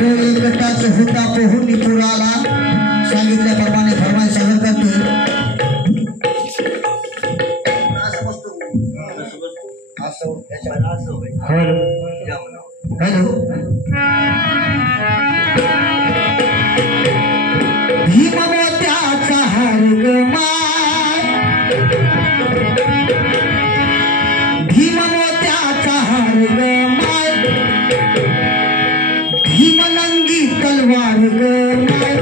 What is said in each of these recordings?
तो एकटाच होता पोहून पुराला सांगितल्याप्रमाणे फरमान सादर करतोय. हॅलो भीममोत्याचा हार ग माय भीममोत्याचा हार ग माय भीमनंगी तलवार ग माय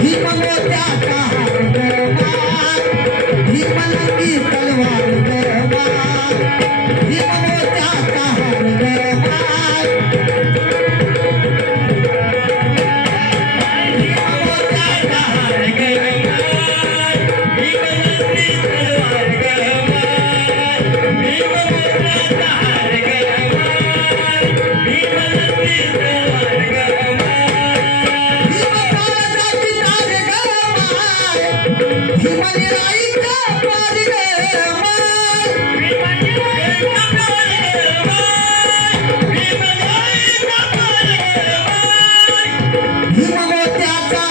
भीममोत्याचा हार ग माय भीमनंगी तलवार ग माय भीममोत्याचा हार ग माय भीममोत्याचा